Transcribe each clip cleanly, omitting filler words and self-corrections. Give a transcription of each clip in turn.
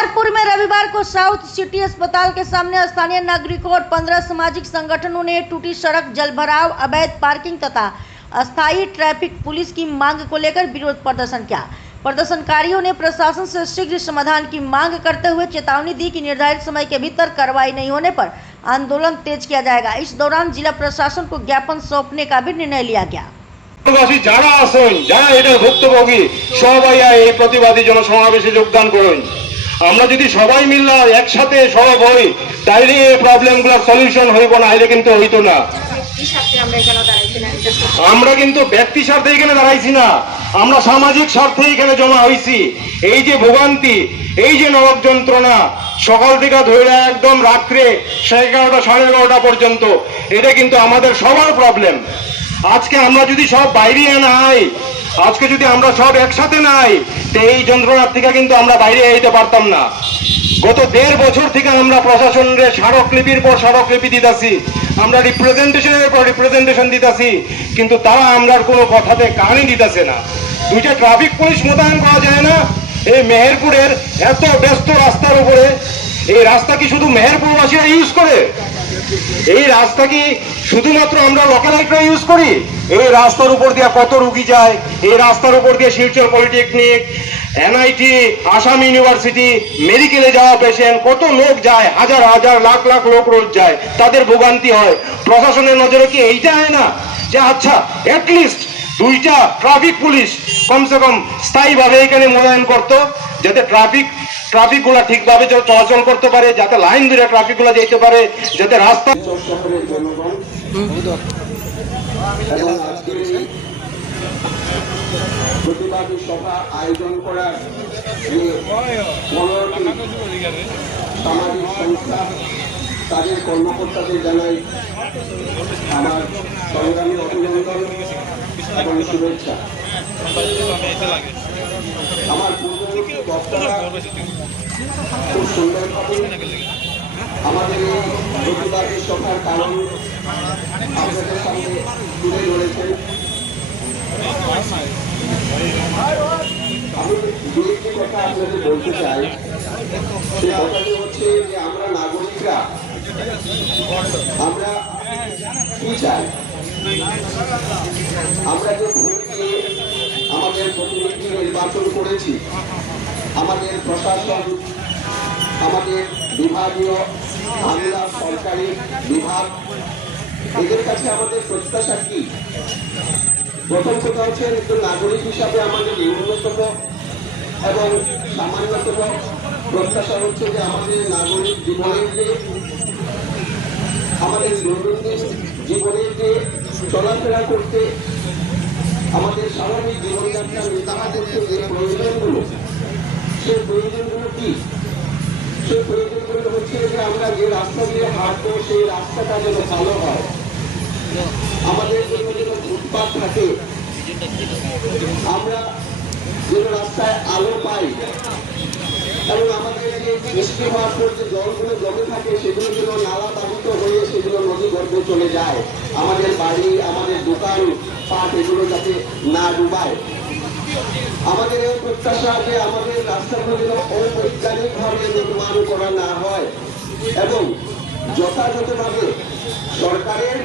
बरियारपुर में रविवार को साउथ सिटी अस्पताल के सामने स्थानीय नागरिकों और 15 सामाजिक संगठनों ने टूटी सड़क, जलभराव, अवैध पार्किंग तथा अस्थायी ट्रैफिक पुलिस की मांग को लेकर विरोध प्रदर्शन किया। प्रदर्शनकारियों ने प्रशासन से शीघ्र समाधान की मांग करते हुए चेतावनी दी कि निर्धारित समय के भीतर कार्रवाई नहीं होने पर आंदोलन तेज किया जाएगा। इस दौरान जिला प्रशासन को ज्ञापन सौंपने का भी निर्णय लिया गया। যারা আছেন, যারা এটার ভুক্তভোগী, সবাই এই প্রতিবাদী জনসমাবেশে যোগদান করুন। আমরা যদি সবাই মিলে একসাথে সরব হই তাইলে এই প্রবলেমগুলোর সলিউশন হইব না, হইলে কিন্তু হইতো না। আমরা কিন্তু ব্যক্তি স্বার্থে এখানে দাঁড়াইছি না, আমরা সামাজিক স্বার্থে এখানে জমা হইছি। এই যে ভোগান্তি, এই যে নরক যন্ত্রণা, সকাল থেকে ধরে একদম রাত্রে 11:30 11:30 পর্যন্ত, এটা কিন্তু আমাদের সবার প্রবলেম। আজকে আমরা যদি সব বাইরে নাই, আজকে যদি আমরা সব একসাথে নাই, তো এই যন্ত্রণার থেকে কিন্তু আমরা বাইরে যেতে পারতাম না। গত 1.5 বছর থেকে আমরা প্রশাসনের স্মারকলিপির পর স্মারকলিপি দিতেছি, আমরা রিপ্রেজেন্টেশনের পর রিপ্রেজেন্টেশন দিতেছি, কিন্তু তারা আমরার কোনো কথাতে কানই দিতেছে না। 2টা ট্রাফিক পুলিশ মোতায়েন করা যায় না এই মেহেরপুরের এত ব্যস্ত রাস্তার উপরে? এই রাস্তা কি শুধু মেহেরপুরবাসীরা ইউজ করে? এই রাস্তা কি শুধুমাত্র আমরা লোকালাইটরা ইউজ করি? এই রাস্তার উপর দিয়ে কত রুগী যায়, এই রাস্তার উপর দিয়ে Silchar polytechnic, NIT, Assam university, মেডিকেলে যাওয়া পেশেন্ট, কত লোক যায়, হাজার হাজার লাখ লাখ লোক রোজ যায়, তাদের ভোগান্তি হয়। প্রশাসনের নজরে কি এইটা হয় না যে আচ্ছা অ্যাটলিস্ট 2টা ট্রাফিক পুলিশ কমসে কম স্থায়ীভাবে এখানে মোতায়েন করতো, যাতে ট্রাফিকগুলা ঠিকভাবে চলাচল করতে পারে, যাতে লাইন ধরে ট্রাফিকগুলা যেতে পারে, যাতে রাস্তা। শহরের জনগণ এবং আজকের এই প্রতিবাদী সভা আয়োজন করার যে 15টি সামাজিক সংস্থা, তাদের কর্মকর্তাদের জানাই আমার সংগ্রামী অভিনন্দন এবং শুভেচ্ছা। আমার বক্তারা খুব সুন্দরভাবে আমাদের এই প্রতিবাদী সভার কারণ আপনাদের সামনে তুলে ধরেছেন। আমি দুইটি কথা আপনাদের বলতে চাই। সেই কথাটি হচ্ছে যে আমরা নাগরিকরা আমরা কি চাই? আমরা যে ভোট দিয়ে আমাদের প্রতিনিধি নির্বাচন করেছি, আমাদের প্রশাসন, আমাদের বিভাগীয় আমলা, সরকারি বিভাগ, এদের কাছে আমাদের প্রত্যাশা কি? প্রথম কথা হচ্ছে একজন নাগরিক হিসাবে আমাদের ন্যূনতম এবং সামান্যতম প্রত্যাশা হচ্ছে যে আমাদের নাগরিক জীবনের যে আমাদের দৈনন্দিন জীবনের যে চলাফেরা করতে, আমাদের স্বাভাবিক জীবনযাত্রা নির্বাহ করতে যে প্রয়োজনগুলো, সেই প্রয়োজনগুলো কি? সেই প্রয়োজনগুলো হচ্ছে যে আমরা যে রাস্তা দিয়ে হাঁটবো সেই রাস্তাটা যেন ভালো হয়, আমাদের জন্য যেন ফুটপাথ থাকে, আমরা যেন রাস্তায় আলো পাই, এবং আমাদের যে বৃষ্টি হওয়ার পর যে জলগুলো জমে থাকে সেগুলো যেন নালা বাধিত হয়ে সেগুলো নদী গর্ভে চলে যায়, আমাদের বাড়ি, আমাদের দোকান পাট এগুলো যাতে না ডুবায়। আমাদের এই প্রত্যাশা যে আমাদের রাস্তাগুলো যেন অবৈজ্ঞানিকভাবে নির্মাণ করা না হয় এবং যথাযথভাবে সরকারের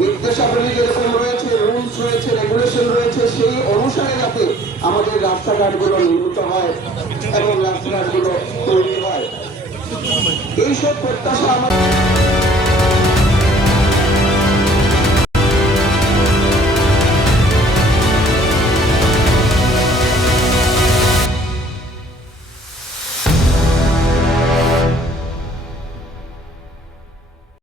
নির্দেশাবলী যেরকম রয়েছে, রুলস রয়েছে, রেগুলেশন রয়েছে, সেই অনুসারে যাতে আমাদের রাস্তাঘাটগুলো নির্মিত হয় এবং রাস্তাঘাটগুলো তৈরি হয়, এইসব প্রত্যাশা আমাদের।